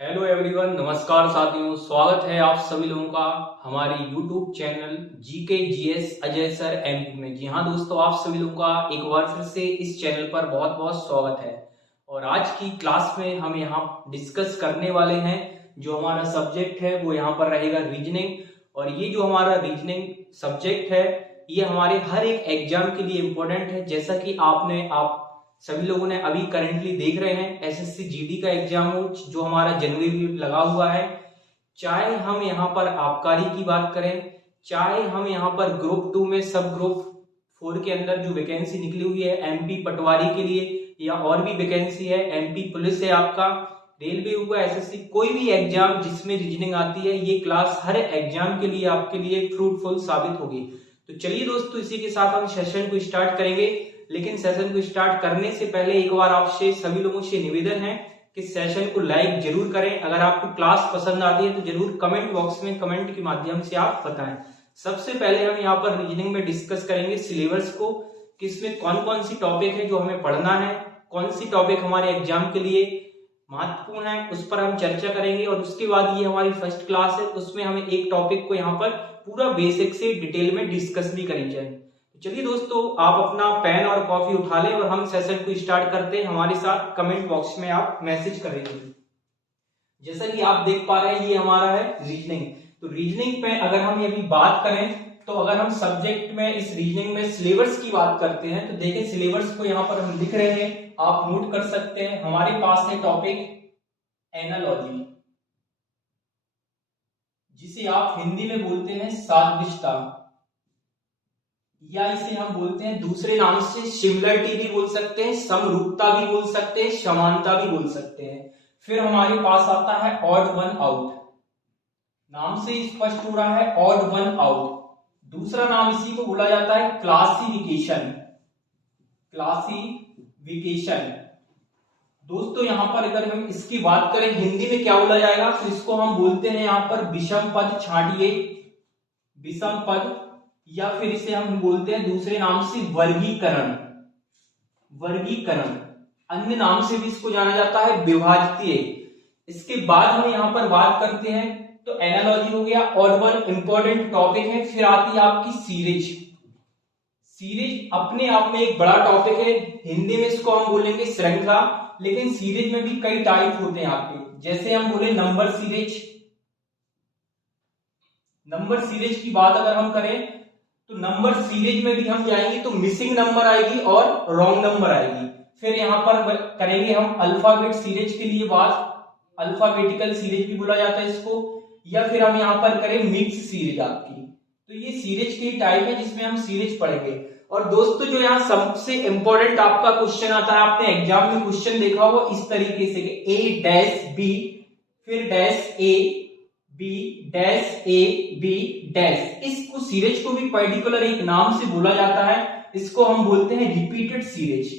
Hello everyone, नमस्कार साथियों। स्वागत है आप सभी लोगों का हमारे YouTube channel GK GS Ajay sir MP में। जी हाँ दोस्तों, आप सभी लोगों का एक बार फिर से इस चैनल पर बहुत बहुत स्वागत है। और आज की क्लास में हम यहाँ डिस्कस करने वाले हैं, जो हमारा सब्जेक्ट है वो यहाँ पर रहेगा रीजनिंग। और ये जो हमारा रीजनिंग सब्जेक्ट है ये हमारे हर एक एग्जाम के लिए इम्पोर्टेंट है। जैसा कि आप सभी लोगों ने अभी करंटली देख रहे हैं एसएससी जीडी का एग्जाम हो, जो हमारा जनवरी में लगा हुआ है। चाहे हम यहाँ पर आबकारी की बात करें, चाहे हम यहाँ पर ग्रुप 2 में सब ग्रुप 4 के अंदर जो वैकेंसी निकली हुई है एमपी पटवारी के लिए, या और भी वैकेंसी है, एमपी पुलिस है, आपका रेलवे हुआ, एसएससी, कोई भी एग्जाम जिसमें रीजनिंग आती है, ये क्लास हर एग्जाम के लिए आपके लिए फ्रूटफुल साबित होगी। तो चलिए दोस्तों, इसी के साथ हम सेशन को स्टार्ट करेंगे। लेकिन सेशन को स्टार्ट करने से पहले एक बार आपसे सभी लोगों से निवेदन है कि सेशन को लाइक जरूर करें। अगर आपको क्लास पसंद आती है तो जरूर कमेंट बॉक्स में कमेंट के माध्यम से आप बताएं। सबसे पहले हम यहाँ पर रीजनिंग में डिस्कस करेंगे सिलेबस को, कि इसमें कौन कौन सी टॉपिक है जो हमें पढ़ना है, कौन सी टॉपिक हमारे एग्जाम के लिए महत्वपूर्ण है, उस पर हम चर्चा करेंगे। और उसके बाद ये हमारी फर्स्ट क्लास है, उसमें हमें एक टॉपिक को यहाँ पर पूरा बेसिक से डिटेल में डिस्कस भी करेंगे। चलिए दोस्तों, आप अपना पेन और कॉफी उठा लें और हम सेशन को स्टार्ट करते हैं। हमारे साथ कमेंट बॉक्स में आप मैसेज करेंगे। जैसा कि आप देख पा रहे हैं ये हमारा है रीजनिंग। तो रीजनिंग पे अगर हम अभी बात करें, तो अगर हम सब्जेक्ट में इस रीजनिंग में सिलेबस की बात करते हैं तो देखिए सिलेबस को यहाँ पर हम लिख रहे हैं, आप नोट कर सकते हैं। हमारे पास है टॉपिक एनालॉजी, जिसे आप हिंदी में बोलते हैं सादृश्यता, या इसे हम बोलते हैं दूसरे नाम से सिमिलरिटी भी बोल सकते हैं, समरूपता भी बोल सकते हैं, समानता भी बोल सकते हैं। फिर हमारे पास आता है ऑड वन आउट, नाम से स्पष्ट हो रहा है ऑड वन आउट। दूसरा नाम इसी को बोला जाता है क्लासिफिकेशन। क्लासिफिकेशन दोस्तों, यहां पर अगर हम इसकी बात करें हिंदी में क्या बोला जाएगा, तो इसको हम बोलते हैं यहां पर विषम पद छांटिए, विषम पद, या फिर इसे हम बोलते हैं दूसरे नाम से वर्गीकरण। वर्गीकरण अन्य नाम से भी इसको जाना जाता है विभाज्य। इसके बाद हम यहां पर बात करते हैं, तो एनालॉजी हो गया, और वन इंपॉर्टेंट टॉपिक है। फिर आती है आपकी सीरीज। सीरीज अपने आप में एक बड़ा टॉपिक है, हिंदी में इसको हम बोलेंगे श्रृंखला, लेकिन सीरीज में भी कई टाइप होते हैं आपके। जैसे हम बोले नंबर सीरीज। नंबर सीरीज की बात अगर हम करें तो नंबर सीरीज में भी हम जाएंगे तो मिसिंग नंबर आएगी और रॉन्ग नंबर आएगी। फिर यहां पर करेंगे हम अल्फाबेट सीरीज के लिए बात, अल्फाबेटिकल सीरीज भी बोला जाता है इसको, या फिर हम यहां पर करें मिक्स सीरीज आपकी। तो ये सीरीज की टाइप है जिसमें हम सीरीज पढ़ेंगे। और दोस्तों, जो यहाँ सबसे इंपॉर्टेंट आपका क्वेश्चन आता है, आपने एग्जाम में क्वेश्चन देखा होगा इस तरीके से कि ए डैश बी, फिर dash A B dash A B dash. इसको सीरीज को भी पर्टिकुलर एक नाम से बोला जाता है, इसको हम बोलते हैं रिपीटेड सीरीज।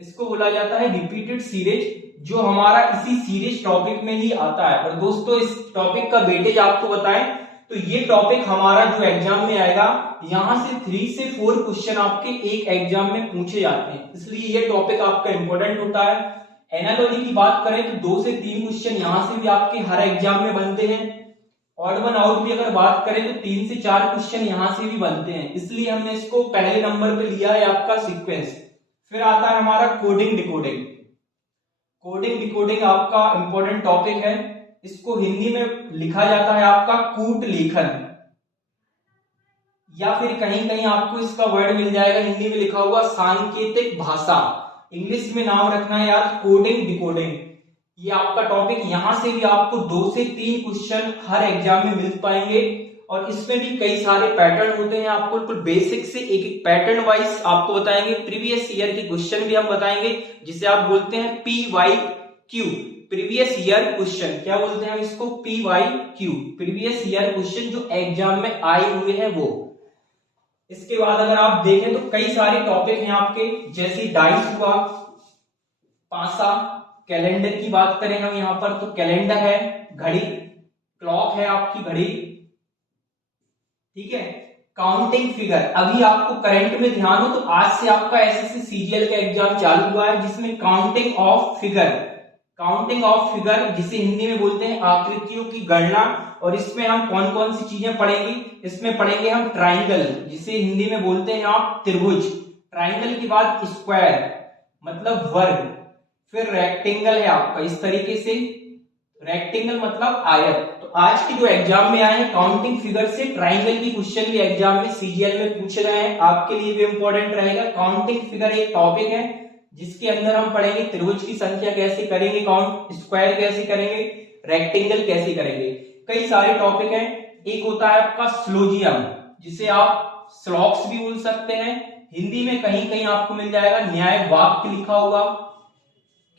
इसको बोला जाता है रिपीटेड सीरीज, जो हमारा इसी सीरीज टॉपिक में ही आता है। और दोस्तों, इस टॉपिक का वेटेज आपको बताएं तो ये टॉपिक हमारा जो एग्जाम में आएगा, यहां से 3 से 4 क्वेश्चन आपके एक एग्जाम में पूछे जाते हैं, इसलिए ये टॉपिक आपका इंपॉर्टेंट होता है। एनालॉजी की बात करें तो 2 से 3 क्वेश्चन यहां से भी आपके हर एग्जाम में बनते हैं। ऑड वन आउट भी अगर बात करें तो 3 से 4 क्वेश्चन यहां से भी बनते हैं, इसलिए हमने इसको पहले नंबर पे लिया है आपका सीक्वेंस। फिर आता है हमारा कोडिंग डिकोडिंग। कोडिंग डिकोडिंग आपका इंपॉर्टेंट टॉपिक है, इसको हिंदी में लिखा जाता है आपका कूट लेखन, या फिर कहीं कहीं आपको इसका वर्ड मिल जाएगा हिंदी में लिखा हुआ सांकेतिक भाषा। इंग्लिश में नाम रखना है यार कोडिंग डिकोडिंग। ये आपका टॉपिक, यहां से भी आपको 2 से 3 क्वेश्चन हर एग्जाम में मिल पाएंगे। और इसमें भी कई सारे पैटर्न होते हैं, आपको बिल्कुल बेसिक से एक एक पैटर्न वाइज आपको बताएंगे। प्रीवियस ईयर के क्वेश्चन भी हम बताएंगे, जिसे आप बोलते हैं PYQ, प्रीवियस ईयर क्वेश्चन। क्या बोलते हैं हम इसको? PYQ, प्रीवियस ईयर क्वेश्चन जो एग्जाम में आए हुए हैं वो। इसके बाद अगर आप देखें तो कई सारे टॉपिक हैं आपके, जैसे डाइस हुआ, पासा, कैलेंडर की बात करें हम यहां पर तो कैलेंडर है, घड़ी, क्लॉक है आपकी घड़ी, ठीक है। काउंटिंग फिगर, अभी आपको करंट में ध्यान हो तो आज से आपका एसएससी सीजीएल का एग्जाम चालू हुआ है, जिसमें counting of figure, counting of figure, जिसे हिंदी में बोलते हैं आकृतियों की गणना। और इसमें हम कौन कौन सी चीजें पढ़ेंगे, इसमें पढ़ेंगे हम ट्राइंगल, जिसे हिंदी में बोलते हैं आप त्रिभुज। ट्राइंगल के बाद स्क्वायर मतलब वर्ग, फिर रेक्टेंगल है आपका इस तरीके से, रेक्टेंगल मतलब आयत। तो आज की जो एग्जाम में आए हैं काउंटिंग फिगर से ट्राइंगल की क्वेश्चन भी एग्जाम में सीजीएल में पूछे गए हैं, आपके लिए भी इंपॉर्टेंट रहेगा। काउंटिंग फिगर एक टॉपिक है जिसके अंदर हम पढ़ेंगे त्रिभुज की संख्या कैसे करेंगे काउंट, स्क्वायर कैसे करेंगे, रेक्टेंगल कैसे करेंगे, कई सारे टॉपिक हैं। एक होता है आपका स्लोजियम, जिसे आप स्लॉक्स भी बोल सकते हैं, हिंदी में कहीं कहीं आपको मिल जाएगा न्याय वाक्य लिखा होगा,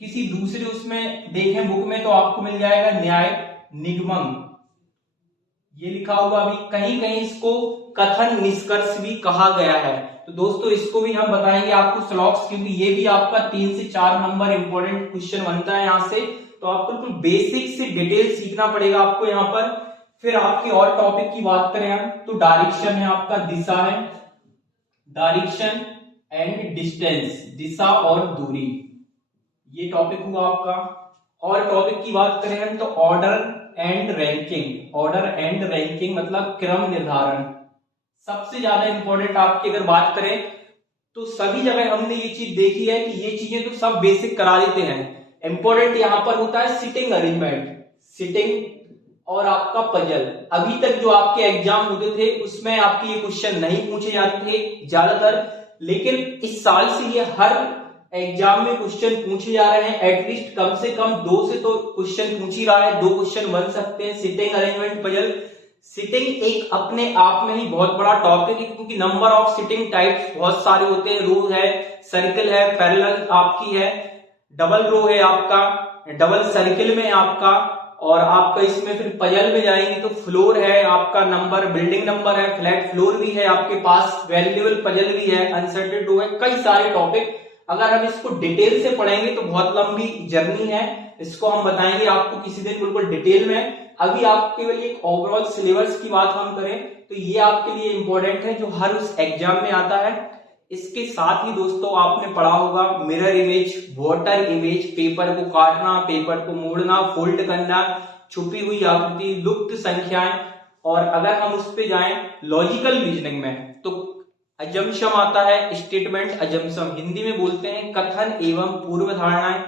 किसी दूसरे उसमें देखें बुक में तो आपको मिल जाएगा न्याय निगमन, ये लिखा होगा। अभी कहीं कहीं इसको कथन निष्कर्ष भी कहा गया है। तो दोस्तों इसको भी हम बताएंगे आपको स्लॉक्स, क्योंकि ये भी आपका 3 से 4 नंबर इंपॉर्टेंट क्वेश्चन बनता है यहाँ से। तो आपको बिल्कुल बेसिक से डिटेल सीखना पड़ेगा आपको यहाँ पर। फिर आपके और टॉपिक की बात करें हम तो डायरेक्शन है आपका, दिशा है, डायरेक्शन एंड डिस्टेंस, दिशा और दूरी, ये टॉपिक हुआ आपका। और टॉपिक की बात करें हम तो order and ranking, order and ranking मतलब क्रम निर्धारण, सबसे ज्यादा इंपॉर्टेंट आपकी अगर बात करें तो सभी जगह हमने ये चीज देखी है कि ये चीजें तो सब बेसिक करा देते हैं। इंपॉर्टेंट यहां पर होता है सिटिंग अरेंजमेंट, सिटिंग और आपका पजल। अभी तक जो आपके एग्जाम होते थे उसमें आपके ये क्वेश्चन नहीं पूछे जाते थे ज्यादातर, लेकिन इस साल से ये हर एग्जाम में क्वेश्चन पूछे जा रहे हैं। एटलीस्ट कम से कम 2 से तो क्वेश्चन पूछ ही रहा है, 2 क्वेश्चन बन सकते हैं, सिटिंग अरेंजमेंट पजल। सिटिंग एक अपने आप में ही बहुत बड़ा टॉपिक है, क्योंकि नंबर ऑफ सिटिंग टाइप्स बहुत सारे होते हैं। रो है, सर्कल है, पैरेलल आपकी है, डबल रो है आपका, डबल सर्किल में आपका, और आपका इसमें फिर पजल में जाएंगे तो फ्लोर है आपका, नंबर बिल्डिंग नंबर है, फ्लैट फ्लोर भी है आपके पास, वैल्यूएबल पजल भी है, अनसर्टेन रो है, कई सारे टॉपिक। अगर हम इसको डिटेल से पढ़ेंगे तो बहुत लंबी जर्नी है, इसको हम बताएंगे आपको किसी दिन बिल्कुल डिटेल में। अभी आपके लिए एक ओवरऑल सिलेबस की बात हम करें तो ये आपके लिए इंपॉर्टेंट है जो हर उस एग्जाम में आता है। इसके साथ ही दोस्तों आपने पढ़ा होगा mirror image, water image, paper को काटना, पेपर को मोड़ना, फोल्ड करना, छुपी हुई आकृति, लुप्त संख्याएं। और अगर हम उस पे जाएं लॉजिकल रीजनिंग में तो अजम्पशन आता है, स्टेटमेंट अजम्पशन हिंदी में बोलते हैं कथन एवं पूर्व धारणाएं।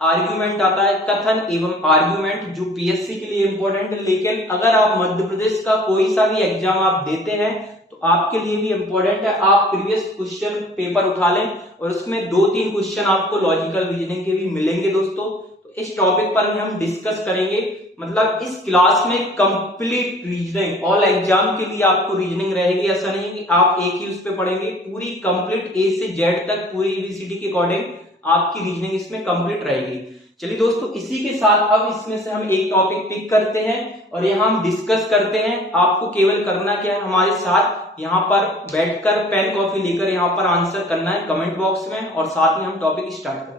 आर्ग्यूमेंट आता है, कथन एवं आर्ग्यूमेंट, जो पीएससी के लिए इंपॉर्टेंट है। लेकिन अगर आप मध्य प्रदेश का कोई सा भी एग्जाम आप देते हैं तो आपके लिए भी इंपॉर्टेंट है, आप प्रीवियस क्वेश्चन पेपर उठा लें और उसमें 2-3 क्वेश्चन आपको लॉजिकल रीजनिंग के भी मिलेंगे दोस्तों। तो इस टॉपिक पर भी हम डिस्कस करेंगे, मतलब इस क्लास में कंप्लीट रीजनिंग, ऑल एग्जाम के लिए आपको रीजनिंग रहेगी। ऐसा नहीं कि आप एक ही उस पर पढ़ेंगे, पूरी कंप्लीट ए से जेड तक पूरी एबीसीडी के अकॉर्डिंग आपकी रीजनिंग इसमें कंप्लीट रहेगी। चलिए दोस्तों, इसी के साथ अब इसमें से हम एक टॉपिक पिक करते हैं और यहाँ हम डिस्कस करते हैं। आपको केवल करना क्या है, हमारे साथ यहाँ पर बैठकर पेन कॉपी लेकर यहाँ पर आंसर करना है कमेंट बॉक्स में, और साथ में हम टॉपिक स्टार्ट करते हैं।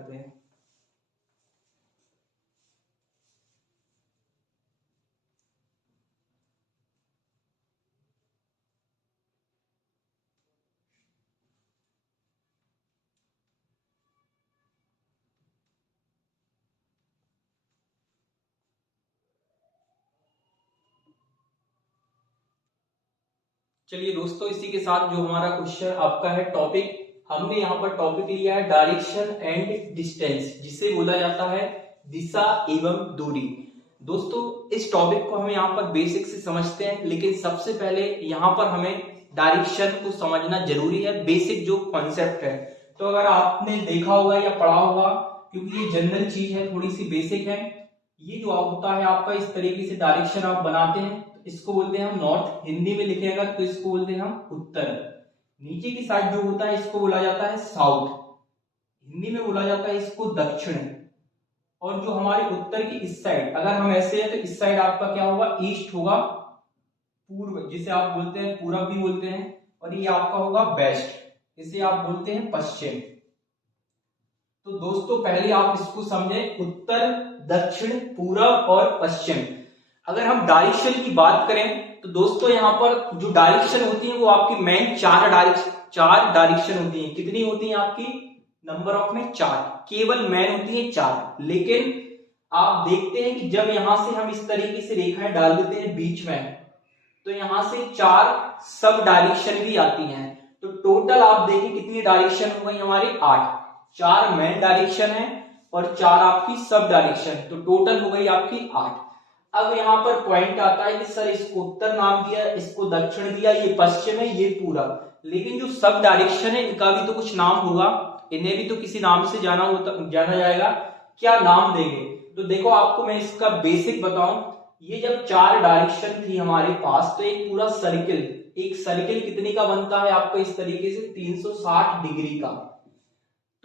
चलिए दोस्तों, इसी के साथ जो हमारा क्वेश्चन आपका है टॉपिक, हमने यहाँ पर टॉपिक लिया है डायरेक्शन एंड डिस्टेंस, जिसे बोला जाता है दिशा एवं दूरी। दोस्तों इस टॉपिक को हम यहाँ पर बेसिक से समझते हैं, लेकिन सबसे पहले यहाँ पर हमें डायरेक्शन को समझना जरूरी है, बेसिक जो कॉन्सेप्ट है। तो अगर आपने देखा होगा या पढ़ा होगा, क्योंकि ये जनरल चीज है, थोड़ी सी बेसिक है, ये जो होता है आपका इस तरीके से डायरेक्शन आप बनाते हैं, इसको बोलते हैं हम नॉर्थ, हिंदी में लिखेगा तो इसको बोलते हैं हम उत्तर। नीचे की साइड जो होता है इसको बोला जाता है साउथ, हिंदी में बोला जाता है इसको दक्षिण। और जो हमारे उत्तर की इस साइड, अगर हम ऐसे हैं तो इस साइड आपका क्या होगा, ईस्ट होगा, पूर्व जिसे आप बोलते हैं पूरब भी बोलते हैं, और ये आपका होगा वेस्ट, इसे आप बोलते हैं पश्चिम। तो दोस्तों पहले आप इसको समझें, उत्तर, दक्षिण, पूरब और पश्चिम। अगर हम डायरेक्शन की बात करें तो दोस्तों यहाँ पर जो डायरेक्शन होती है वो आपकी मेन 4 डायरेक्शन होती है। कितनी होती है आपकी, नंबर ऑफ में 4, केवल मेन होती है 4। लेकिन आप देखते हैं कि जब यहां से हम इस तरीके से रेखाएं डाल देते हैं बीच में, तो यहां से 4 सब डायरेक्शन भी आती हैं। तो टोटल आप देखें कितनी डायरेक्शन हो गई हमारी 8, 4 मेन डायरेक्शन है और 4 आपकी सब डायरेक्शन, तो टोटल हो गई आपकी 8। अब यहाँ पर पॉइंट आता है कि सर इसको उत्तर नाम दिया, इसको दक्षिण दिया, ये पश्चिम है, ये पूरब, लेकिन जो सब डायरेक्शन है इनका भी तो कुछ नाम होगा, इन्हें भी तो किसी नाम से जाना जाएगा, क्या नाम देंगे? तो देखो आपको मैं इसका बेसिक बताऊं, ये जब 4 डायरेक्शन थी हमारे पास, तो एक पूरा सर्किल, एक सर्किल कितने का बनता है आपका इस तरीके से 360 डिग्री का।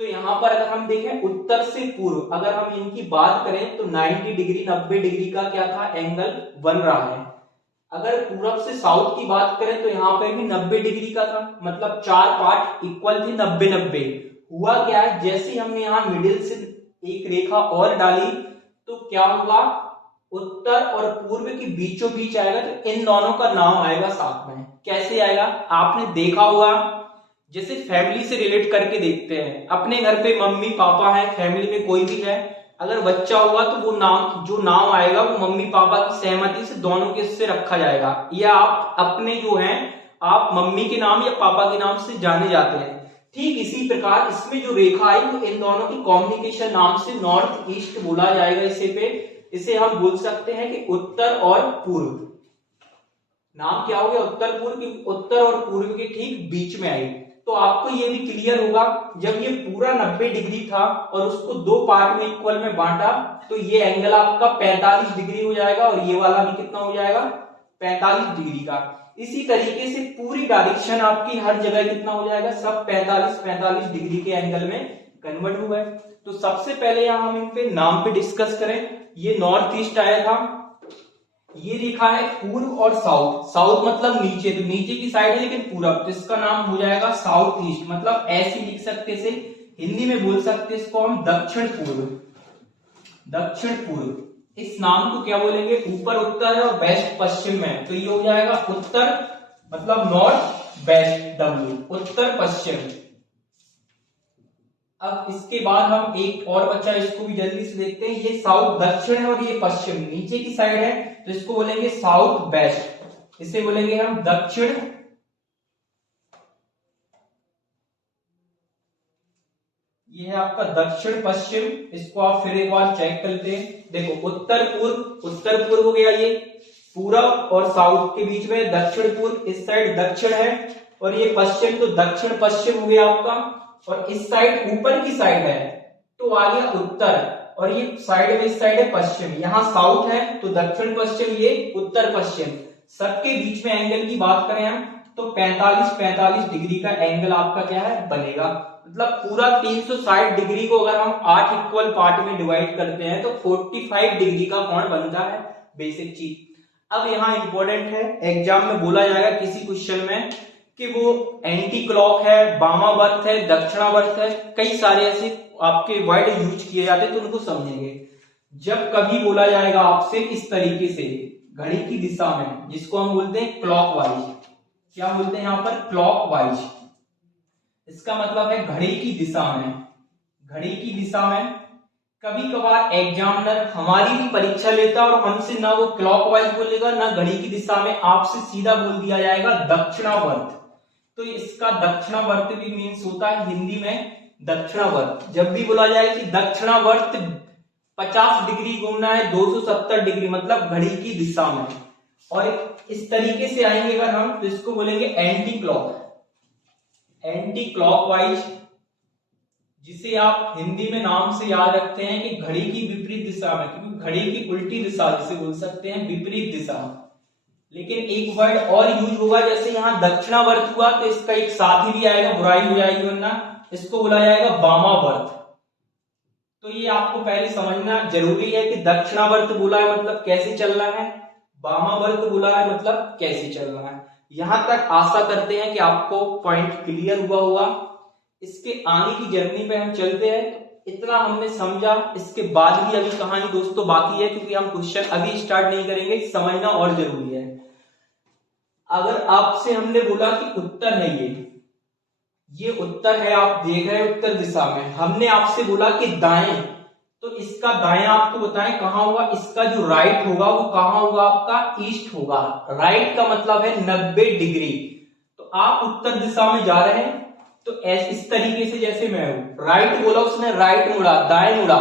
तो यहां पर अगर हम देखें उत्तर से पूर्व, अगर हम इनकी बात करें तो 90 डिग्री 90 डिग्री का क्या था एंगल बन रहा है। अगर पूरब से साउथ की बात करें तो यहाँ पे भी 90 डिग्री का था, मतलब 4 पार्ट इक्वल थे 90-90। हुआ क्या है, जैसे ही हमने यहाँ मिडिल से एक रेखा और डाली तो क्या होगा, उत्तर और पूर्व के बीचों बीच आएगा, तो इन दोनों का नाम आएगा साथ में। कैसे आएगा, आपने देखा होगा, जैसे फैमिली से रिलेट करके देखते हैं, अपने घर पे मम्मी पापा है, फैमिली में कोई भी है, अगर बच्चा होगा तो वो नाम, जो नाम आएगा वो मम्मी पापा की सहमति से दोनों के से रखा जाएगा, या आप अपने जो हैं आप मम्मी के नाम या पापा के नाम से जाने जाते हैं। ठीक इसी प्रकार इसमें जो रेखा आई तो इन दोनों की कॉम्बिनेशन नाम से नॉर्थ ईस्ट बोला जाएगा इसे हम बोल सकते हैं कि उत्तर और पूर्व। नाम क्या हो गया, उत्तर पूर्व, की उत्तर और पूर्व के ठीक बीच में आई। तो आपको ये भी क्लियर होगा, जब ये पूरा 90 डिग्री था और उसको 2 पार्ट में इक्वल में बांटा, तो ये एंगल आपका 45 डिग्री हो जाएगा और ये वाला भी कितना हो जाएगा 45 डिग्री का। इसी तरीके से पूरी डायरेक्शन आपकी हर जगह कितना हो जाएगा, सब 45 डिग्री के एंगल में कन्वर्ट हो गए। तो सबसे पहले यहां हम इन पे नाम पे डिस्कस करें। ये नॉर्थ ईस्ट आया था, ये रेखा है पूर्व और साउथ, साउथ मतलब नीचे, तो नीचे की साइड है लेकिन पूरब, तो इसका नाम हो जाएगा साउथ ईस्ट, मतलब ऐसे लिख सकते, इसे हिंदी में बोल सकते इसको हम दक्षिण पूर्व, दक्षिण पूर्व। इस नाम को क्या बोलेंगे, ऊपर उत्तर है और वेस्ट पश्चिम में, तो ये हो जाएगा उत्तर मतलब नॉर्थ वेस्ट, डब्ल्यू उत्तर पश्चिम। अब इसके बाद हम एक और बच्चा, इसको भी जल्दी से देखते हैं। ये साउथ दक्षिण है और ये पश्चिम नीचे की साइड है, तो इसको बोलेंगे साउथ वेस्ट, इसे बोलेंगे हम दक्षिण। ये है आपका दक्षिण पश्चिम, इसको आप फिर एक बार चेक कर लेते हैं। देखो उत्तर पूर्व, उत्तर पूर्व हो गया, ये पूरब और साउथ के बीच में दक्षिण पूर्व, इस साइड दक्षिण है, और ये पश्चिम, तो दक्षिण पश्चिम हो गया आपका, और इस साइड ऊपर की साइड है तो आ गया उत्तर, और ये साइड में इस साइड है पश्चिम, यहाँ साउथ है तो दक्षिण पश्चिम, ये उत्तर पश्चिम। सबके बीच में एंगल की बात करें हम तो 45 डिग्री का एंगल आपका क्या है बनेगा, मतलब पूरा 360 डिग्री को अगर हम 8 इक्वल पार्ट में डिवाइड करते हैं तो 45 डिग्री का कोण बनता है, बेसिक चीज। अब यहाँ इंपॉर्टेंट है, एग्जाम में बोला जाएगा किसी क्वेश्चन में कि वो एंटी क्लॉक है, वामावर्त है, दक्षिणावर्त है, कई सारे ऐसे आपके वर्ड यूज किए जाते हैं, तो उनको समझेंगे। जब कभी बोला जाएगा आपसे इस तरीके से घड़ी की दिशा में, जिसको हम बोलते हैं क्लॉकवाइज, क्या बोलते हैं यहाँ पर क्लॉकवाइज, इसका मतलब है घड़ी की दिशा में। घड़ी की दिशा में कभी कभार एग्जामिनर हमारी भी परीक्षा लेता है और हमसे ना वो क्लॉकवाइज बोलेगा ना घड़ी की दिशा में, आपसे सीधा बोल दिया जाएगा दक्षिणावर्त। तो इसका दक्षिणावर्त भी मीन्स होता है हिंदी में दक्षिणावर्त। जब भी बोला जाए कि दक्षिणावर्त 50 डिग्री घूमना है, 270 डिग्री मतलब घड़ी की दिशा में, और इस तरीके से आएंगे अगर हम तो इसको बोलेंगे एंटी क्लॉक, एंटी क्लॉकवाइज, जिसे आप हिंदी में नाम से याद रखते हैं कि घड़ी की विपरीत दिशा में, क्योंकि घड़ी की उल्टी दिशा जिसे बोल सकते हैं विपरीत दिशा। लेकिन एक वर्ड और यूज होगा, जैसे यहाँ दक्षिणावर्त हुआ तो इसका एक साथी भी आएगा, बुराई हो जाएगी वरना, इसको बोला जाएगा वामावर्त। तो ये आपको पहले समझना जरूरी है कि दक्षिणावर्त बोला है मतलब कैसे चलना है, वामावर्त बोला है मतलब कैसे चलना है। यहां तक आशा करते हैं कि आपको पॉइंट क्लियर हुआ होगा। इसके आगे की जर्नी पे हम चलते हैं, इतना हमने समझा, इसके बाद भी अभी कहानी दोस्तों बाकी है, क्योंकि हम क्वेश्चन अभी स्टार्ट नहीं करेंगे, समझना और जरूरी है। अगर आपसे हमने बोला कि उत्तर है ये उत्तर है, आप देख रहे हैं उत्तर दिशा में, हमने आपसे बोला कि दाएं, तो इसका दायां आपको बताएं कहां होगा, इसका जो राइट होगा वो कहां होगा, आपका ईस्ट होगा। राइट का मतलब है 90 डिग्री। तो आप उत्तर दिशा में जा रहे हैं तो इस तरीके से, जैसे मैं हूं, राइट बोला उसने, राइट मुड़ा, दाएं मुड़ा,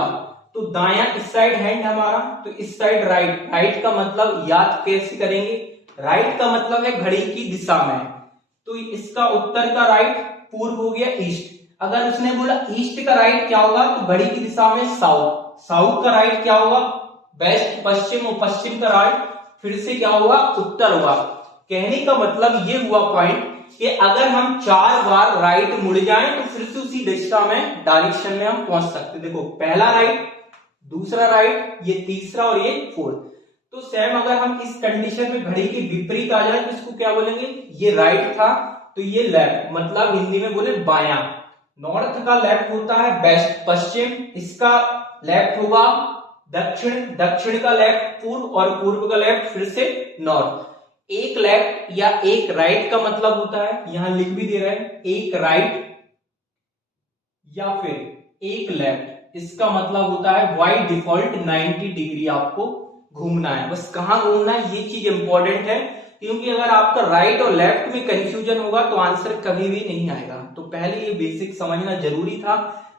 तो दायां इस साइड हैंड हमारा, तो इस साइड राइट। राइट का मतलब याद कैसे करेंगे, राइट का मतलब है घड़ी की दिशा में, तो इसका उत्तर का राइट पूर्व हो गया ईस्ट। अगर उसने बोला ईस्ट का राइट क्या होगा, तो घड़ी की दिशा में साउथ। साउथ का राइट क्या होगा, वेस्ट पश्चिम, और पश्चिम का राइट फिर से क्या होगा, उत्तर होगा। कहने का मतलब ये हुआ पॉइंट कि अगर हम 4 बार राइट मुड़ जाएं तो फिर से उसी दिशा में, डायरेक्शन में हम पहुंच सकते। देखो पहला राइट, दूसरा राइट, ये तीसरा और ये फोर्थ। तो सेम अगर हम इस कंडीशन में घड़ी के विपरीत आ जाए तो इसको क्या बोलेंगे, ये राइट था तो ये लेफ्ट, मतलब हिंदी में बोले बायां। नॉर्थ का लेफ्ट होता है वेस्ट पश्चिम, इसका लेफ्ट होगा दक्षिण, दक्षिण का लेफ्ट पूर्व, और पूर्व का लेफ्ट फिर से नॉर्थ। एक लेफ्ट या एक राइट का मतलब होता है, यहां लिख भी दे रहे हैं, एक राइट या फिर एक लेफ्ट, इसका मतलब होता है बाय डिफॉल्ट 90 डिग्री आपको घूमना है। बस कहां घूमना है ये चीज इंपॉर्टेंट है, क्योंकि अगर आपका राइट और लेफ्ट में कंफ्यूजन होगा तो आंसर कभी भी नहीं आएगा। तो पहले ये बेसिक समझना जरूरी था।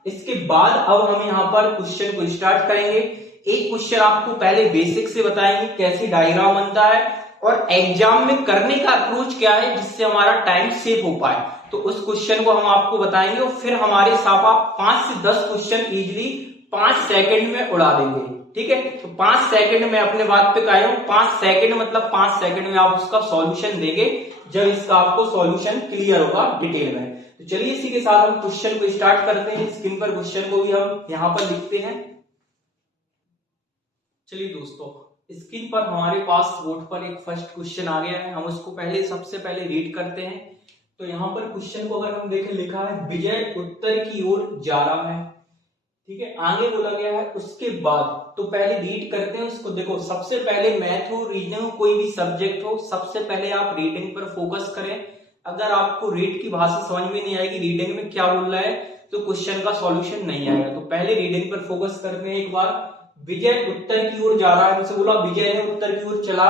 इसके बाद अब हम यहाँ पर क्वेश्चन को स्टार्ट करेंगे। एक क्वेश्चन आपको पहले बेसिक से बताएंगे कैसे डायग्राम बनता है और एग्जाम में करने का अप्रोच क्या है जिससे हमारा टाइम सेव हो पाए, तो उस क्वेश्चन को हम आपको बताएंगे। और फिर हमारे साथ आप 5 से 10 क्वेश्चन इजीली 5 सेकंड में उड़ा देंगे, ठीक है। तो 5 सेकंड में अपने बात पे कायम, 5 सेकंड मतलब 5 सेकंड में आप उसका सॉल्यूशन देंगे जब इसका आपको सॉल्यूशन क्लियर होगा डिटेल में। तो चलिए इसी के साथ हम क्वेश्चन को स्टार्ट करते हैं। स्क्रीन पर क्वेश्चन को भी हम यहां पर लिखते हैं। चलिए दोस्तों, स्क्रीन पर हमारे पास बोर्ड पर एक फर्स्ट क्वेश्चन आ गया है, हम उसको सबसे पहले रीड करते हैं। तो यहाँ पर क्वेश्चन को अगर हम देखें, लिखा है विजय उत्तर की ओर जा रहा है, ठीक है, आगे बोला गया है उसके बाद। तो पहले रीड करते हैं उसको। देखो सबसे पहले मैथ हो, रीजनिंग हो, कोई भी सब्जेक्ट हो, सबसे पहले आप रीडिंग पर फोकस करें। अगर आपको रीड की भाषा समझ में नहीं आएगी, रीडिंग में क्या बोल रहा है, तो क्वेश्चन का सॉल्यूशन नहीं आएगा। तो पहले रीडिंग पर फोकस करते हैं एक बार। विजय उत्तर की ओर जा रहा है, बोला विजय ने उत्तर की ओर चला,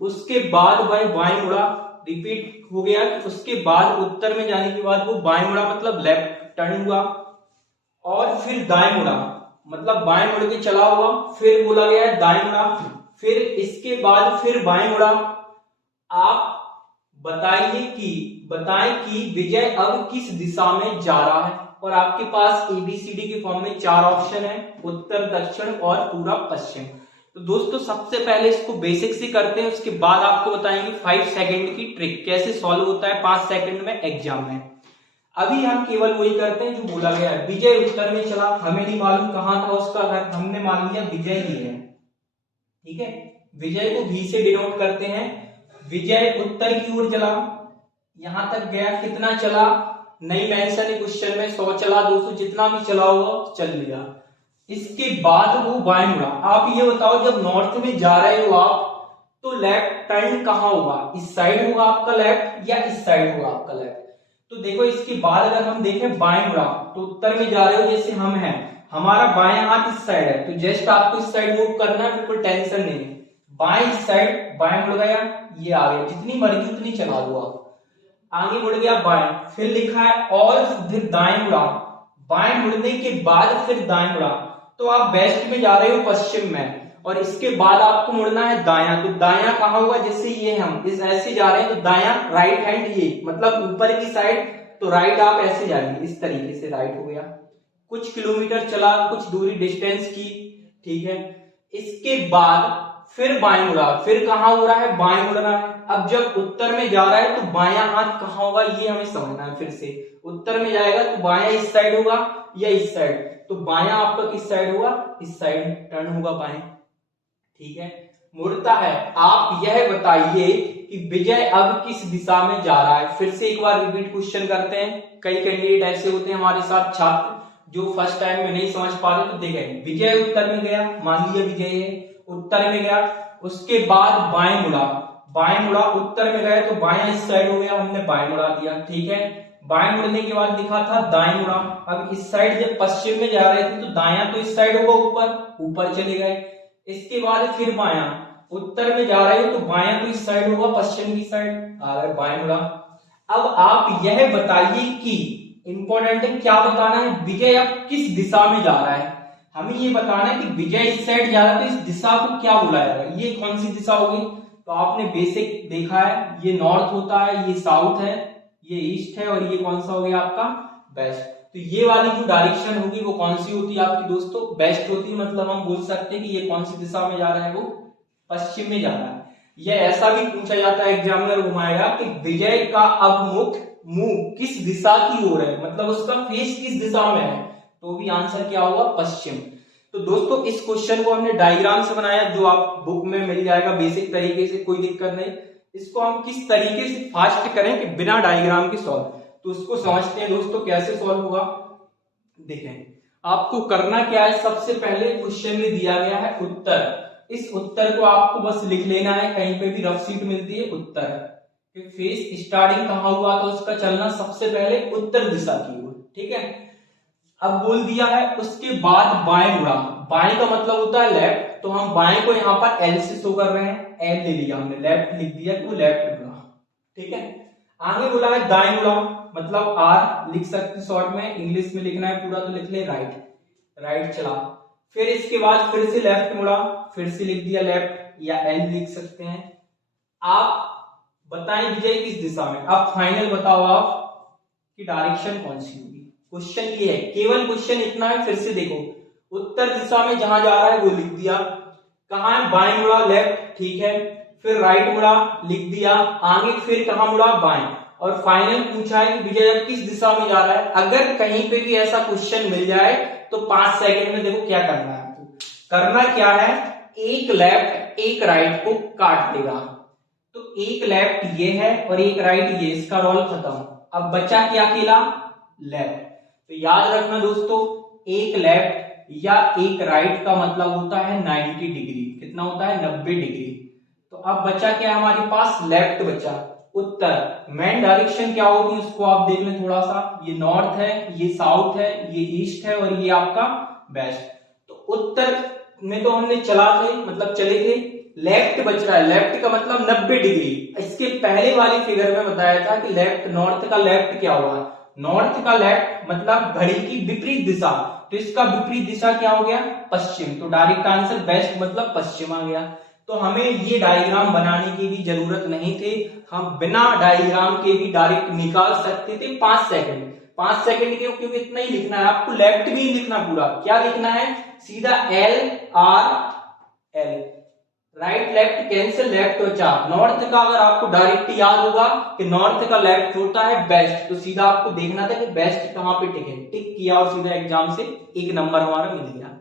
उसके बाद वह बाएं मुड़ा, रिपीट हो गया। उसके बाद उत्तर में जाने के बाद वो बाएं मुड़ा, मतलब लेफ्ट टर्न हुआ, और फिर दाएं मुड़ा, मतलब बाएं मुड़ के चला हुआ, फिर बोला गया है दाएं मुड़ा, फिर इसके बाद फिर बाएं मुड़ा। आप बताएं कि विजय अब किस दिशा में जा रहा है, और आपके पास एबीसीडी के फॉर्म में 4 ऑप्शन है, उत्तर दक्षिण और पूरा पश्चिम। तो दोस्तों सबसे पहले इसको बेसिक से करते हैं, उसके बाद आपको बताएंगे 5 सेकंड की ट्रिक कैसे सॉल्व होता है 5 सेकंड में एग्जाम में। अभी हम केवल वही करते हैं जो बोला गया है। विजय उत्तर में चला, हमें नहीं मालूम कहां था उसका घर, हमने मान लिया विजय ही है, ठीक है। विजय को भी से डिनोट करते हैं। विजय उत्तर की ओर चला, यहां तक गया, कितना चला नहीं मेंशन है क्वेश्चन में, 100 चला, 200, जितना भी चला होगा चल लिया। इसके बाद वो बाएं मुड़ा। आप ये बताओ जब नॉर्थ में जा रहे हो आप, तो लेफ्ट टर्न कहां होगा, इस साइड होगा आपका लेफ्ट या इस साइड होगा आपका लेफ्ट। तो देखो इसके बाद अगर हम देखें बाएं मुड़ा, तो उत्तर में जा रहे हो, जैसे हम हैं, हमारा बाएं हाथ इस साइड है, तो जस्ट आपको इस साइड मूव करना है, बिल्कुल टेंशन नहीं है। बाएं इस साइड, बाएं मुड़ गया, ये आ गया, जितनी मर्जी उतनी चला दो आप। आगे मुड़ गया बाएं, फिर लिखा है और फिर दाएं मुड़ा, बाएं मुड़ने के बाद फिर दाएं मुड़ा, तो आप वेस्ट में जा रहे हो पश्चिम में, और इसके बाद आपको मुड़ना है दायां। तो दायां कहां होगा, जैसे ये हम इस ऐसे जा रहे हैं, तो दायां राइट हैंड, ये मतलब ऊपर की साइड, तो राइट आप ऐसे जाएंगे, इस तरीके से राइट हो गया। कुछ किलोमीटर चला, कुछ दूरी डिस्टेंस की, ठीक है। इसके बाद फिर बाएं मुड़ा, फिर कहां हो रहा है, बाएं मुड़ रहा है। अब जब उत्तर में जा रहा है तो बायां हाथ कहां होगा ये हमें समझना है। फिर से उत्तर में जाएगा तो बायां इस साइड होगा या इस साइड, तो बायां आपका किस साइड होगा, इस साइड टर्न होगा बाएं, ठीक है। मुड़ता है। आप यह बताइए कि विजय अब किस दिशा में जा रहा है। फिर से एक बार रिपीट क्वेश्चन करते हैं। कई कैंडिडेट ऐसे होते हैं हमारे साथ छात्र जो फर्स्ट टाइम में नहीं समझ पा रहे, तो देखें विजय उत्तर में गया, मान लिया विजय है, उत्तर में गया, उसके बाद बाएं मुड़ा, उत्तर में गया तो बाएं इस साइड हो गया, हमने बाएं मुड़ा दिया, ठीक है। बाएं मुड़ने के बाद लिखा था दाएं मुड़ा। अब इस साइड जब पश्चिम में जा रहे थे तो दायां तो इस साइड होगा, ऊपर ऊपर चले गए। इसके बाद फिर बायां, उत्तर में जा रहे हो तो बायां तो इस साइड होगा, पश्चिम की साइड आ गए, बाएं मुड़ा। अब आप यह बताइए कि इंपॉर्टेंट है, क्या बताना है, विजय अब किस दिशा में जा रहा है। हमें ये बताना है कि विजय इस साइड जा रहा है तो इस दिशा को क्या बुलाया जाएगा, ये कौन सी दिशा होगी। तो आपने बेसिक देखा है, ये नॉर्थ होता है, ये साउथ है, ये ईस्ट है, और ये कौन सा हो गया आपका वेस्ट। तो ये वाली जो डायरेक्शन होगी वो कौन सी होती है आपकी दोस्तों, वेस्ट होती है। मतलब हम बोल सकते हैं कि ये कौन सी दिशा में जा रहा है, वो पश्चिम में जा रहा है। यह ऐसा भी पूछा जाता है, एग्जामिनर घुमाएगा कि विजय का अभिमुख मुंह किस दिशा की ओर है, मतलब उसका फेस किस दिशा में है, तो भी आंसर क्या होगा, पश्चिम। तो दोस्तों इस क्वेश्चन को हमने डायग्राम से बनाया, जो आप बुक में मिल जाएगा बेसिक तरीके से, कोई दिक्कत नहीं। इसको हम किस तरीके से फास्ट करें कि बिना डायग्राम के सॉल्व, तो उसको समझते हैं दोस्तों कैसे सॉल्व होगा। देखें आपको करना क्या है, सबसे पहले क्वेश्चन में दिया गया है उत्तर, इस उत्तर को आपको बस लिख लेना है, कहीं पे भी रफ शीट मिलती है उत्तर, फेस स्टार्टिंग कहां हुआ तो उसका चलना सबसे पहले उत्तर दिशा की ओर, ठीक है। अब बोल दिया है उसके बाद बाएं मुड़ा, बाएं का मतलब होता है लेफ्ट, तो हम बाएं को यहाँ पर एल से शो कर रहे हैं, एल ले लिया हमने, लेफ्ट लिख दिया तो लेफ्ट मुड़ा, ठीक है। आगे बोला है दाएं मुड़ा, मतलब आर लिख सकते शॉर्ट में, इंग्लिश में लिखना है पूरा तो लिख ले राइट, राइट चला। फिर इसके बाद फिर से लेफ्ट मुड़ा, फिर से लिख दिया लेफ्ट, या एल लिख सकते हैं। आप बताएं विजय किस दिशा में, अब फाइनल बताओ आप कि डायरेक्शन कौन सी होगी। क्वेश्चन ये है, केवल क्वेश्चन इतना है, फिर से देखो उत्तर दिशा में जहां जा रहा है वो लिख दिया, कहां है बाएं मुड़ा लेफ्ट, ठीक है, फिर राइट मुड़ा लिख दिया, आगे फिर कहां मुड़ा बाएं, और फाइनल पूछा है कि विजय अब किस दिशा में जा रहा है। अगर कहीं पे भी ऐसा क्वेश्चन मिल जाए तो 5 सेकंड में देखो क्या करना है, करना क्या है, एक लेफ्ट एक राइट को काट देगा, तो एक लेफ्ट ये है और एक राइट ये, इसका रोल खत्म। अब बचा क्या अकेला, लेफ्ट। तो याद रखना दोस्तों, एक लेफ्ट या एक राइट का मतलब होता है 90 डिग्री, कितना होता है 90 डिग्री। तो अब बचा क्या हमारे पास, लेफ्ट बचा। उत्तर मेन डायरेक्शन क्या होगी उसको आप देख लें थोड़ा सा, ये नॉर्थ है, ये साउथ है, ये ईस्ट है, और ये आपका वेस्ट। तो उत्तर में तो हमने चला थे, मतलब चले थे, लेफ्ट बच रहा है, लेफ्ट का मतलब 90 डिग्री। इसके पहले वाली फिगर में बताया था कि लेफ्ट, नॉर्थ का लेफ्ट क्या हुआ, नॉर्थ का लेफ्ट मतलब घड़ी की विपरीत दिशा, तो इसका विपरीत दिशा क्या हो गया, पश्चिम। तो डायरेक्ट आंसर वेस्ट मतलब पश्चिम आ गया। तो हमें ये डायग्राम बनाने की भी जरूरत नहीं थी, हम बिना डायग्राम के भी डायरेक्ट निकाल सकते थे 5 सेकंड। 5 सेकंड के क्योंकि इतना ही लिखना है आपको, लेफ्ट भी लिखना पूरा, क्या लिखना है, सीधा L R L, right left cancel, left बचा। नॉर्थ का अगर आपको डायरेक्ट याद होगा कि नॉर्थ का लेफ्ट होता है वेस्ट, तो सीधा आपको देखना था कि वेस्ट कहां पे टिक है, टिक किया और सीधा एग्जाम से 1 नंबर हमारा मिल गया।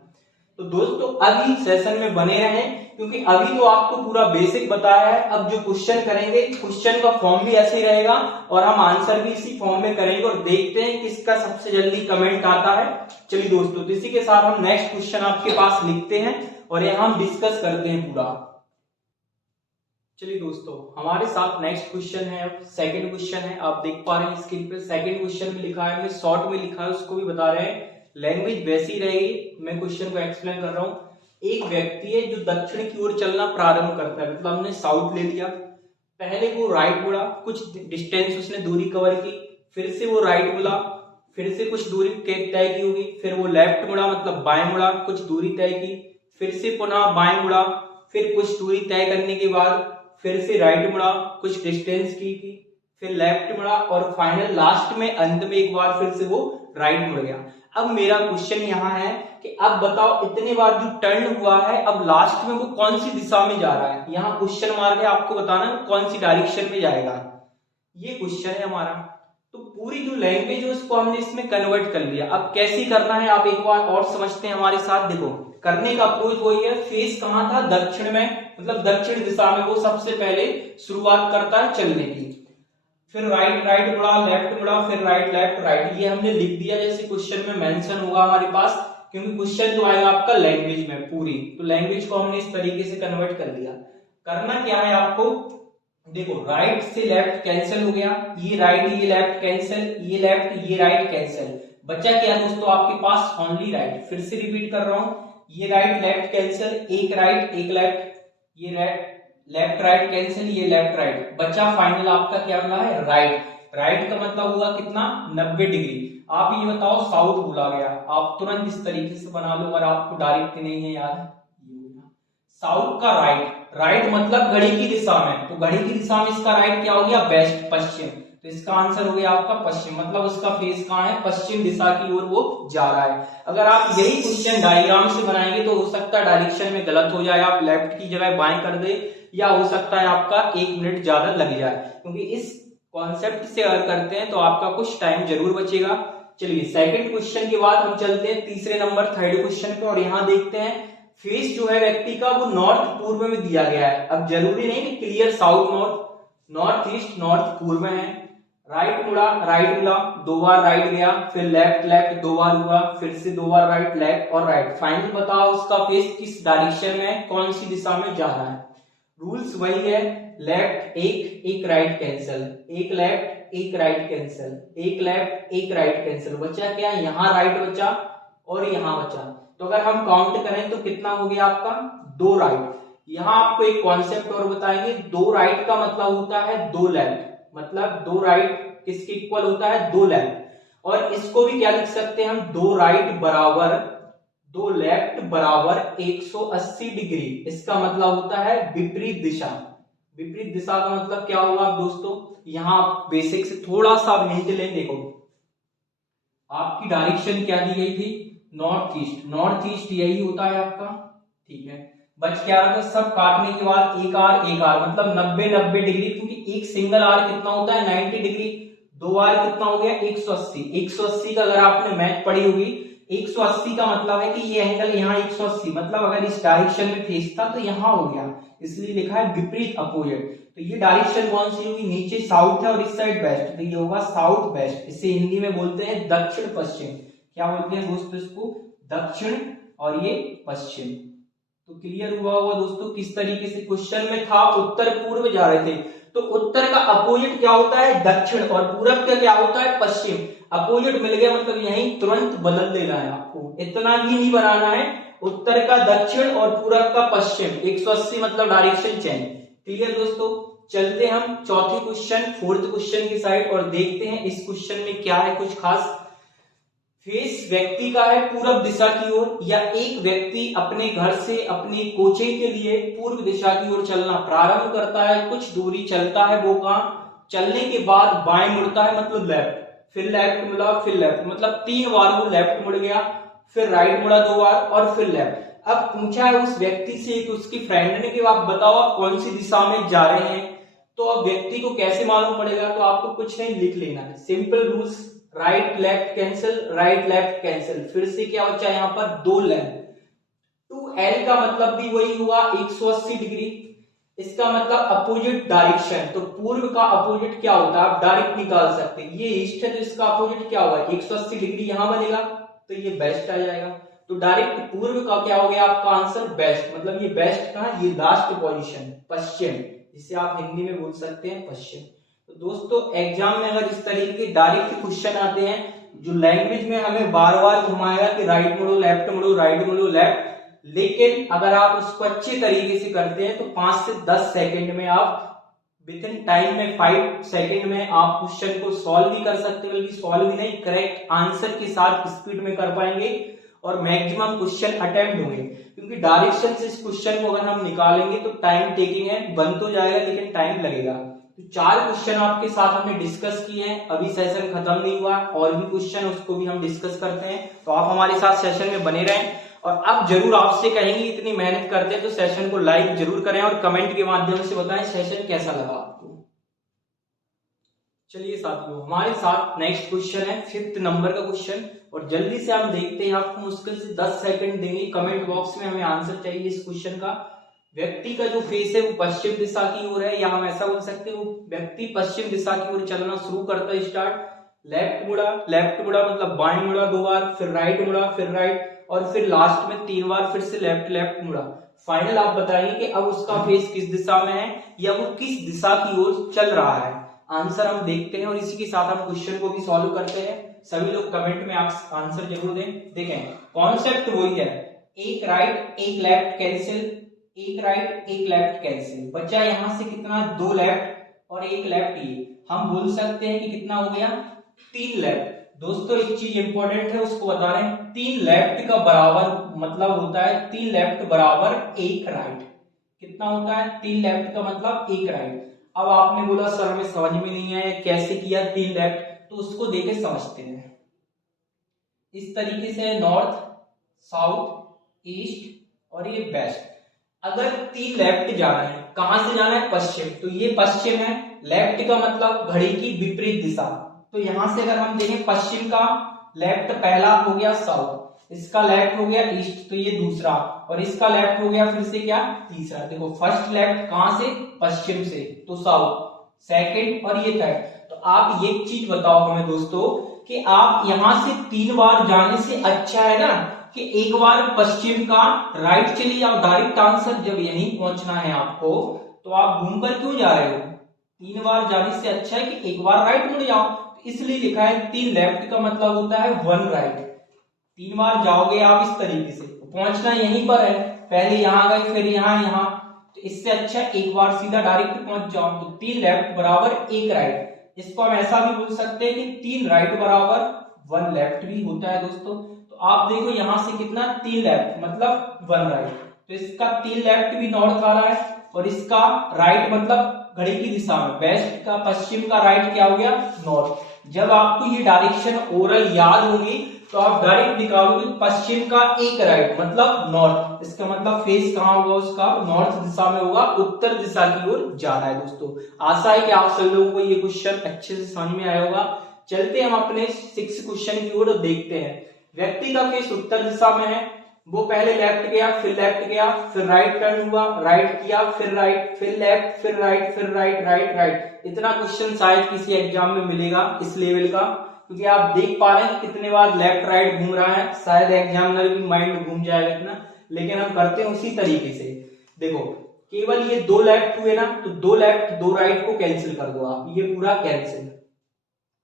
तो दोस्तों अभी सेशन में बने रहें, क्योंकि अभी तो आपको पूरा बेसिक बताया है। अब जो क्वेश्चन करेंगे, क्वेश्चन का फॉर्म भी ऐसे ही रहेगा और हम आंसर भी इसी फॉर्म में करेंगे, और देखते हैं किसका सबसे जल्दी कमेंट आता है। चलिए दोस्तों, तो इसी के साथ हम नेक्स्ट क्वेश्चन आपके पास लिखते हैं और यह हम डिस्कस करते हैं पूरा। चलिए दोस्तों, हमारे साथ नेक्स्ट क्वेश्चन है, अब सेकंड क्वेश्चन है, आप देख पा रहे हैं स्क्रीन पे। सेकंड क्वेश्चन में लिखा है, मैं शॉर्ट में लिखा है उसको भी बता रहे हैं, लैंग्वेज वैसी रहेगी, मैं क्वेश्चन को एक्सप्लेन कर रहा हूं। एक व्यक्ति है जो दक्षिण की ओर चलना प्रारंभ करता है, मतलब हमने साउथ ले लिया, पहले वो राइट मुड़ा, कुछ डिस्टेंस उसने दूरी कवर की, फिर से वो राइट मुड़ा, फिर से कुछ दूरी तय की होगी, फिर वो लेफ्ट मुड़ा मतलब बाएं मुड़ा, कुछ दूरी तय की, फिर से पुनः बाएं मुड़ा, फिर कुछ दूरी तय करने के बाद फिर से राइट मुड़ा, कुछ डिस्टेंस की, फिर लेफ्ट मुड़ा, और फाइनल लास्ट में अंत में एक बार फिर से वो राइट मुड़ गया। अब मेरा क्वेश्चन यहाँ है कि अब बताओ इतने बार जो टर्न हुआ है, अब लास्ट में वो कौन सी दिशा में जा रहा है। यहाँ क्वेश्चन मार्क है, आपको बताना है कौन सी डायरेक्शन में जाएगा, ये क्वेश्चन है हमारा। तो पूरी जो लैंग्वेज है उसको हमने इसमें कन्वर्ट कर लिया। अब कैसे करना है आप एक बार और समझते हैं हमारे साथ। देखो करने का अप्रोच वही है, फेस कहां था, दक्षिण में, मतलब दक्षिण दिशा में वो सबसे पहले शुरुआत करता है चलने की, फिर राइट राइट मुड़ा, लेफ्ट मुड़ा, फिर राइट लेफ्ट राइट, ये हमने लिख दिया जैसे क्वेश्चन में मेंशन होगा हमारे पास, क्योंकि क्वेश्चन तो आएगा आपका लैंग्वेज में पूरी, तो लैंग्वेज को हमने इस तरीके से कन्वर्ट कर दिया। करना क्या है आपको, देखो राइट से लेफ्ट कैंसिल हो गया, ये राइट ये लेफ्ट कैंसिल, ये लेफ्ट ये राइट कैंसिल, बचा क्या दोस्तों आपके पास ओनली राइट। फिर से रिपीट कर रहा हूं, ये राइट लेफ्ट कैंसिल, एक राइट एक लेफ्ट, ये लेफ्ट राइट कैंसिल, ये लेफ्ट राइट, बचा फाइनल आपका क्या बना है राइट। राइट का मतलब हुआ कितना 90 डिग्री। आप ये बताओ साउथ बोला गया, आप तुरंत इस तरीके से बना लो अगर आपको डायरेक्ट नहीं है याद। साउथ का राइट, राइट मतलब घड़ी की दिशा में, तो घड़ी की दिशा में इसका राइट क्या हो गया वेस्ट पश्चिम, तो इसका आंसर हो गया आपका पश्चिम, मतलब उसका फेस कहाँ है पश्चिम दिशा की ओर वो जा रहा है। अगर आप यही क्वेश्चन डायग्राम से बनाएंगे तो हो सकता है डायरेक्शन में गलत हो जाए, आप लेफ्ट की जगह बाएं कर दे, या हो सकता है आपका 1 मिनट ज्यादा लग जाए, क्योंकि इस कॉन्सेप्ट से अगर करते हैं तो आपका कुछ टाइम जरूर बचेगा। चलिए सेकंड क्वेश्चन के बाद हम चलते हैं तीसरे नंबर थर्ड क्वेश्चन पे, और यहाँ देखते हैं फेस जो है व्यक्ति का वो नॉर्थ पूर्व में दिया गया है। अब जरूरी नहीं कि clear south north, north east north पूर्व है। राइट मुड़ा, राइट मुड़ा, 2 बार राइट गया, फिर लेफ्ट लेफ्ट 2 बार हुआ, फिर से 2 बार राइट लेफ्ट और राइट, फाइनल बताओ उसका फेस किस डायरेक्शन में कौन सी दिशा में जा रहा है। रूल्स वही है, लेफ्ट एक एक राइट कैंसिल, एक लेफ्ट एक राइट कैंसिल, एक लेफ्ट एक राइट कैंसिल, बचा क्या यहाँ राइट बचा और यहाँ बचा, तो अगर हम काउंट करें तो कितना हो गया आपका 2 राइट। यहाँ आपको एक कॉन्सेप्ट और बताएंगे, 2 राइट का मतलब होता है 2 लेफ्ट, मतलब 2 राइट किसके इक्वल होता है 2 लेफ्ट, और इसको भी क्या लिख सकते हैं हम 2 राइट बराबर 2 लेफ्ट बराबर 180 डिग्री, इसका मतलब होता है विपरीत दिशा। विपरीत दिशा का मतलब क्या होगा दोस्तों, यहाँ बेसिक से थोड़ा सा हिंट लें, देखो आपकी डायरेक्शन क्या दी गई थी नॉर्थ ईस्ट, नॉर्थ ईस्ट यही होता है आपका, ठीक है। बच क्या रहा था, सब काटने के बाद एक आर मतलब 90 डिग्री, क्योंकि एक सिंगल आर कितना होता है 90 डिग्री, 2 आर कितना हो गया 180। 180 का अगर आपने मैथ पढ़ी होगी, 180 का मतलब है कि ये एंगल यहाँ 180, मतलब अगर इस डायरेक्शन में फेस था तो यहाँ हो गया, इसलिए लिखा है विपरीत अपोजिट। तो ये डायरेक्शन कौन सी होगी, नीचे साउथ है और इस साइड वेस्ट, तो ये होगा साउथ वेस्ट। इसे हिंदी में बोलते हैं दक्षिण पश्चिम, क्या बोलते हैं दोस्तों इसको दक्षिण और ये पश्चिम। तो क्लियर हुआ होगा दोस्तों किस तरीके से क्वेश्चन में था, उत्तर पूर्व जा रहे थे, तो उत्तर का अपोजिट क्या होता है दक्षिण और पूरब का क्या होता है पश्चिम। अपोजिट मिल गया मतलब यहीं तुरंत बदल देना है आपको, इतना ही नहीं बनाना है, उत्तर का दक्षिण और पूरब का पश्चिम 180 मतलब डायरेक्शन चेंज। क्लियर दोस्तों, चलते हम चौथे क्वेश्चन फोर्थ क्वेश्चन की साइड और देखते हैं इस क्वेश्चन में क्या है कुछ खास। फेस व्यक्ति का है पूरब दिशा की ओर, या एक व्यक्ति अपने घर से अपनी कोचिंग के लिए पूर्व दिशा की ओर चलना प्रारंभ करता है, कुछ दूरी चलता है, वो कहां चलने के बाद बाएं मुड़ता है मतलब लेफ्ट, फिर लेफ्ट मुड़ा फिर लेफ्ट, मतलब 3 बार वो लेफ्ट मुड़ गया, फिर राइट मुड़ा 2 बार और फिर लेफ्ट। अब पूछा है उस व्यक्ति से कि उसकी फ्रेंड ने कि आप बताओ आप कौन सी दिशा में जा रहे हैं, तो अब व्यक्ति को कैसे मालूम पड़ेगा, तो आपको कुछ नहीं लिख लेना है, simple rules, right left cancel, right left cancel, फिर से क्या बचा यहाँ पर 2 लेंथ, 2L का मतलब भी वही हुआ 180 डिग्री, इसका मतलब अपोजिट डायरेक्शन, तो पूर्व का अपोजिट क्या होता है आप डायरेक्ट निकाल सकते हैं, ये ईस्ट है तो इसका अपोजिट क्या होगा 180 डिग्री यहां बनेगा, तो ये वेस्ट आ जाएगा, तो डायरेक्ट पूर्व का क्या हो गया आपका आंसर वेस्ट, मतलब ये वेस्ट का ये लास्ट पोजीशन पश्चिम, जिसे आप हिंदी में बोल सकते हैं पश्चिम। तो दोस्तों एग्जाम में अगर इस तरीके के डायरेक्ट क्वेश्चन आते हैं जो लैंग्वेज में हमें बार बार घुमाएगा कि राइट मुड़ो लेफ्ट मुड़ो राइट मुड़ो लेफ्ट, लेकिन अगर आप उसको अच्छे तरीके से करते हैं तो 5 से 10 सेकंड में आप विद इन टाइम में 5 सेकंड में आप क्वेश्चन को सॉल्व भी कर सकते हैं, बल्कि सॉल्व भी नहीं करेक्ट आंसर के साथ स्पीड में कर पाएंगे और मैक्सिमम क्वेश्चन अटेम्प्ट होंगे, क्योंकि डायरेक्शन से इस क्वेश्चन को अगर हम निकालेंगे तो टाइम टेकिंग है, बन तो जाएगा लेकिन टाइम लगेगा। तो 4 क्वेश्चन आपके साथ हमने डिस्कस किए हैं, अभी सेशन खत्म नहीं हुआ, और भी क्वेश्चन उसको भी हम डिस्कस करते हैं, तो आप हमारे साथ सेशन में बने रहें। और अब जरूर आपसे कहेंगे इतनी मेहनत करते हैं तो सेशन को लाइक जरूर करें और कमेंट के माध्यम से बताएं सेशन कैसा लगा आपको। चलिए साथियों हमारे साथ नेक्स्ट क्वेश्चन है 5th नंबर का क्वेश्चन, और जल्दी से हम देखते हैं, आपको मुश्किल से 10 सेकंड देंगे, कमेंट बॉक्स में हमें आंसर चाहिए इस क्वेश्चन का। व्यक्ति का जो फेस है वो पश्चिम दिशा की ओर है, या हम ऐसा बोल सकते हैं वो व्यक्ति पश्चिम दिशा की ओर चलना शुरू करता है, स्टार्ट लेफ्ट मुड़ा मतलब बाएं मुड़ा 2 बार, फिर राइट मुड़ा फिर राइट, और फिर लास्ट में 3 बार फिर से लेफ्ट लेफ्ट मुड़ा, फाइनल आप बताइए कि अब उसका फेस किस दिशा में है या वो किस दिशा की ओर चल रहा है। आंसर हम देखते हैं और इसी के साथ हम क्वेश्चन को भी सॉल्व करते हैं। सभी लोग कमेंट में आप आंसर जरूर दें। देखें कॉन्सेप्ट वही है, एक राइट एक लेफ्ट कैंसिल, एक राइट एक लेफ्ट कैंसिल, बचा यहां से कितना, 2 लेफ्ट और 1 लेफ्ट। ये हम बोल सकते हैं कि कितना हो गया, 3 लेफ्ट। दोस्तों एक चीज इंपॉर्टेंट है उसको बता रहे हैं, 3 लेफ्ट का बराबर मतलब होता है 3 लेफ्ट बराबर 1 राइट। कितना होता है, 3 लेफ्ट का मतलब 1 राइट। अब आपने बोला सर हमें समझ में नहीं है कैसे किया 3 लेफ्ट, तो उसको देके समझते हैं। इस तरीके से नॉर्थ, साउथ, ईस्ट और ये वेस्ट। अगर 3 लेफ्ट जाना है, कहां से जाना है, पश्चिम, तो ये पश्चिम है। लेफ्ट का मतलब घड़ी की विपरीत दिशा, तो यहां से अगर हम देखें पश्चिम का लेफ्ट पहला हो गया साउथ, इसका लेफ्ट हो गया ईस्ट, तो ये दूसरा, और इसका लेफ्ट हो गया फिर से क्या, तीसरा। देखो फर्स्ट लेफ्ट कहां से, पश्चिम से, तो साउथ, सेकंड और ये थर्ड। तो आप ये चीज बताओ हमें दोस्तों कि आप यहां से 3 बार जाने से अच्छा है ना कि एक बार पश्चिम का राइट चलिए आप, डायरेक्ट आंसर जब यहीं पहुंचना है आपको तो आप घूमकर क्यों जा रहे हो। 3 बार जाने से अच्छा है कि एक बार राइट मुड़ जाओ, इसलिए लिखा है 3 लेफ्ट का मतलब होता है 1 राइट। 3 बार जाओगे आप इस तरीके से, पहुंचना यहीं पर है, पहले यहां गए फिर यहां, तो इससे अच्छा एक बार सीधा डायरेक्ट पहुंच जाओ। तो 3 लेफ्ट बराबर 1 राइट। इसको हम ऐसा भी बोल सकते हैं कि 3 राइट बराबर 1 लेफ्ट भी होता है दोस्तों। तो आप देखो यहां से कितना, 3 लेफ्ट मतलब 1 राइट, तो इसका 3 लेफ्ट भी नॉर्थ आ रहा है और इसका राइट मतलब घड़ी की दिशा में, वेस्ट का पश्चिम का राइट क्या हो गया, नॉर्थ। जब आपको ये डायरेक्शन ओरल याद होगी तो आप डायरेक्ट निकालोगे पश्चिम का 1 राइट मतलब नॉर्थ, इसका मतलब फेस कहां होगा उसका, नॉर्थ दिशा में होगा, उत्तर दिशा की ओर जा रहा है। दोस्तों आशा है कि आप सभी लोगों को ये क्वेश्चन अच्छे से समझ में आया होगा। चलते हम अपने 6 क्वेश्चन की ओर देखते हैं। व्यक्ति का फेस उत्तर दिशा में है, वो पहले लेफ्ट गया फिर लेफ्ट गया फिर राइट टर्न हुआ, राइट किया फिर राइट फिर लेफ्ट फिर राइट फिर राइट राइट राइट। इतना क्वेश्चन शायद किसी एग्जाम में मिलेगा इस लेवल का, क्योंकि आप देख पा रहे हैं कितने बार लेफ्ट राइट घूम रहा है, शायद एग्जामिनर भी माइंड घूम जाएगा इतना, लेकिन हम करते हैं उसी तरीके से। देखो केवल ये 2 लेफ्ट हुए ना, तो 2 लेफ्ट 2 राइट को कैंसिल कर दो आप, ये पूरा कैंसिल।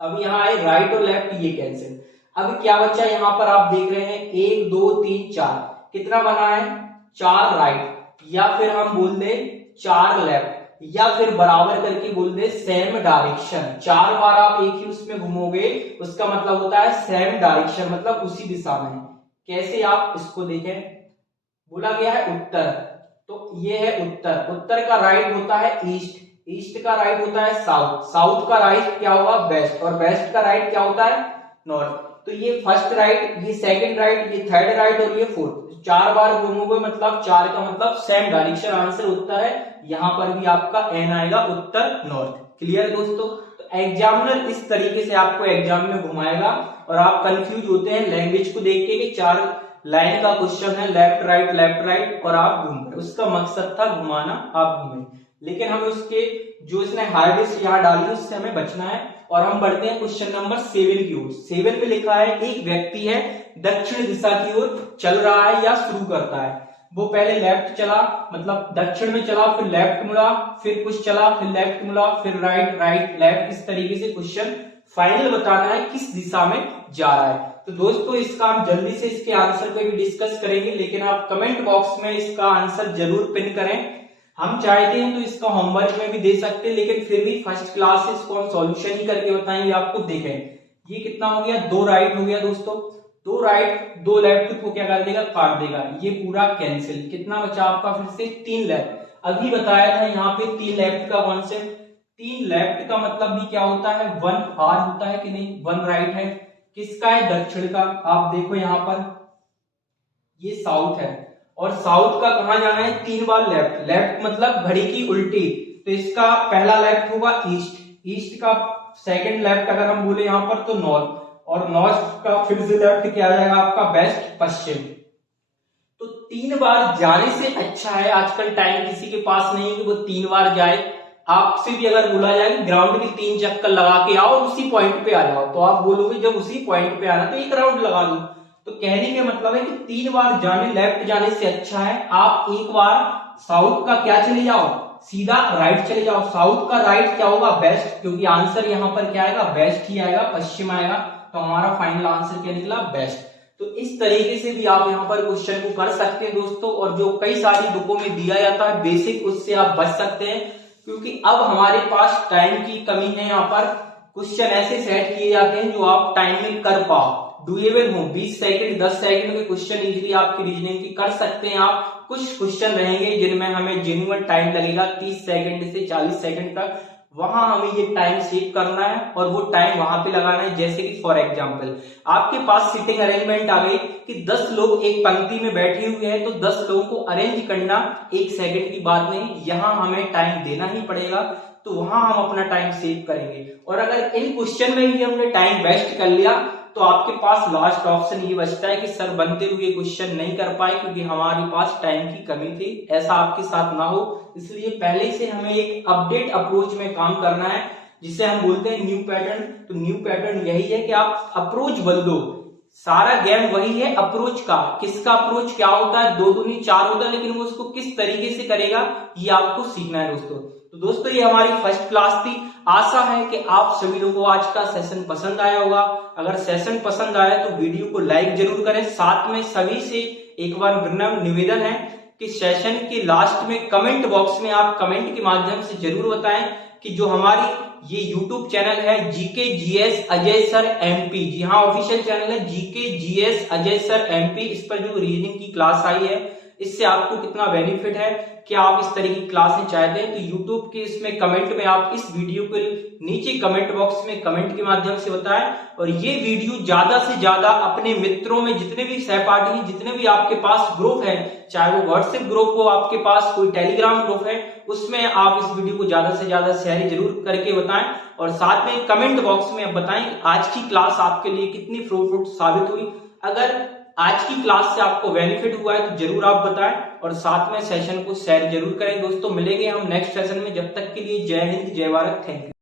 अब यहाँ आए राइट और लेफ्ट, ये कैंसिल। अब क्या बचा यहाँ पर आप देख रहे हैं 1 2 3 4, कितना बना है, 4 राइट, या फिर हम बोल दे 4 लेफ्ट, या फिर बराबर करके बोल दे सेम डायरेक्शन। 4 बार आप एक ही उसमें घूमोगे उसका मतलब होता है सेम डायरेक्शन, मतलब उसी दिशा में। कैसे आप इसको देखें, बोला गया है उत्तर, तो ये है उत्तर, उत्तर का राइट होता है ईस्ट, ईस्ट का राइट होता है साउथ, साउथ का राइट क्या होगा, वेस्ट, और वेस्ट का राइट क्या होता है, नॉर्थ। तो ये फर्स्ट राइट, ये सेकंड राइट, ये थर्ड राइट और ये फोर्थ, 4 बार घूमोगे मतलब 4 का मतलब सेम डायरेक्शन, आंसर उत्तर है। यहां पर भी आपका एन आएगा, उत्तर नॉर्थ। क्लियर है दोस्तों। तो एग्जामिनर इस तरीके से आपको एग्जाम में घुमाएगा और आप कंफ्यूज होते हैं लैंग्वेज को देख के कि 4 लाइन का क्वेश्चन है, लेफ्ट राइट और आप घूम रहे, उसका मकसद था घुमाना, आप घूमे, लेकिन हमें उसके जो इसने हार्डेस्ट यहाँ डाली उससे हमें बचना है। और हम बढ़ते हैं क्वेश्चन नंबर 7 की ओर। 7 में लिखा है एक व्यक्ति है दक्षिण दिशा की ओर चल रहा है या शुरू करता है। वो पहले लेफ्ट चला मतलब दक्षिण में चला, फिर लेफ्ट मुड़ा, फिर कुछ चला, फिर लेफ्ट मुड़ा, फिर राइट राइट लेफ्ट, इस तरीके से क्वेश्चन फाइनल बताना है किस दिशा में जा रहा है। तो दोस्तों इसका हम जल्दी से इसके आंसर को भी डिस्कस करेंगे, लेकिन आप कमेंट बॉक्स में इसका आंसर जरूर पिन करें। हम चाहते हैं तो इसका होमवर्क में भी दे सकते हैं, लेकिन फिर भी फर्स्ट क्लास से इसको हम सॉल्यूशन ही करके बताएंगे आपको। देखें ये कितना हो गया, 2 राइट हो गया दोस्तों, 2 राइट 2 लेफ्ट को क्या कर देगा, काट देगा, ये पूरा कैंसिल। कितना बचा आपका, फिर से 3 लेफ्ट। अभी बताया था यहाँ पे 3 लेफ्ट का कॉन्सेप्ट, 3 लेफ्ट का मतलब भी क्या होता है, 1 आर होता है कि नहीं, 1 राइट है। किसका है, दक्षिण का। आप देखो यहाँ पर ये साउथ है और साउथ का कहां जाना है, 3 बार लेफ्ट, लेफ्ट मतलब घड़ी की उल्टी, तो इसका पहला लेफ्ट होगा ईस्ट, ईस्ट का सेकंड लेफ्ट अगर हम बोले यहाँ पर तो नॉर्थ, और नॉर्थ का फिर से लेफ्ट क्या आ जाएगा आपका, वेस्ट पश्चिम। तो 3 बार जाने से अच्छा है, आजकल टाइम किसी के पास नहीं है कि वो 3 बार जाए। आपसे भी अगर बोला जाए कि ग्राउंड के 3 चक्कर लगा के आओ और उसी पॉइंट पे आ जाओ, तो आप बोलोगे जब उसी पॉइंट पे आना तो 1 राउंड लगा दो। तो कहने का मतलब है कि 3 बार जाने लेफ्ट जाने से अच्छा है आप एक बार साउथ का क्या चले जाओ, सीधा राइट चले जाओ। साउथ का राइट क्या होगा, वेस्ट, क्योंकि आंसर यहाँ पर क्या आएगा, वेस्ट ही आएगा, पश्चिम आएगा। तो हमारा फाइनल आंसर क्या निकला, वेस्ट। तो इस तरीके से भी आप यहाँ पर क्वेश्चन को कर सकते हैं दोस्तों। और जो कई सारी बुकों में दिया जाता है बेसिक, उससे आप बच सकते हैं, क्योंकि अब हमारे पास टाइम की कमी है। यहाँ पर क्वेश्चन ऐसे सेट किए जाते हैं जो आप टाइम में कर पाओ, डुएबल हो। 20 सेकंड 10 सेकंड में क्वेश्चन इजीली आपकी रीजनिंग की कर सकते हैं आप। कुछ क्वेश्चन रहेंगे जिनमें हमें जेन्युइन टाइम लगेगा 30 सेकंड से 40 सेकंड तक, वहां हमें ये टाइम सेव करना है और वो टाइम वहां पे लगाना है। जैसे कि फॉर एग्जांपल आपके पास सिटिंग अरेंजमेंट आ गई कि 10 लोग एक पंक्ति में बैठे हुए हैं, तो 10 लोगों को अरेंज करना 1 सेकंड की बात नहीं, यहाँ हमें टाइम देना ही पड़ेगा। तो वहां हम अपना टाइम सेव करेंगे। और अगर इन क्वेश्चन में भी हमने टाइम वेस्ट कर लिया तो आपके पास लास्ट ऑप्शन ये बचता है कि सर बनते हुए क्वेश्चन नहीं कर पाए क्योंकि हमारे पास टाइम की कमी थी। ऐसा आपके साथ ना हो, इसलिए पहले से हमें एक अपडेट अप्रोच में काम करना है, जिसे हम बोलते हैं न्यू पैटर्न। तो न्यू पैटर्न यही है कि आप अप्रोच बदलो। सारा गेम वही है अप्रोच का। किसका अप्रोच क्या होता है, 2 दूनी 4 होता है, लेकिन वो उसको किस तरीके से करेगा ये आपको सीखना है दोस्तों। तो दोस्तों ये हमारी फर्स्ट क्लास थी। आशा है कि आप सभी लोगों को आज का सेशन पसंद आया होगा। अगर सेशन पसंद आया तो वीडियो को लाइक जरूर करें। साथ में सभी से एक बार विनम्र निवेदन है कि सेशन के लास्ट में कमेंट बॉक्स में आप कमेंट के माध्यम से जरूर बताएं कि जो हमारी ये यूट्यूब चैनल है GK GS Ajay sir MP, जी हाँ ऑफिशियल चैनल है GK GS Ajay sir MP, इस पर जो रीजनिंग की क्लास आई है इससे आपको कितना बेनिफिट है, क्या आप इस तरह की क्लासें चाहते हैं, तो यूट्यूब के इसमें कमेंट में आप इस वीडियो के नीचे कमेंट बॉक्स में कमेंट के माध्यम से बताएं। और ये वीडियो ज्यादा से ज्यादा अपने मित्रों में, जितने भी सहपाठी हैं, जितने भी आपके पास ग्रुप है, चाहे वो व्हाट्सएप ग्रुप हो, आपके पास कोई टेलीग्राम ग्रुप है, उसमें आप इस वीडियो को ज्यादा से ज्यादा शेयर जरूर करके बताएं। और साथ में कमेंट बॉक्स में आप बताएं कि आज की क्लास आपके लिए कितनी फ्रूटफुल साबित हुई। अगर आज की क्लास से आपको बेनिफिट हुआ है तो जरूर आप बताएं और साथ में सेशन को शेयर जरूर करें दोस्तों। मिलेंगे हम नेक्स्ट सेशन में, जब तक के लिए जय हिंद जय भारत, थैंक यू।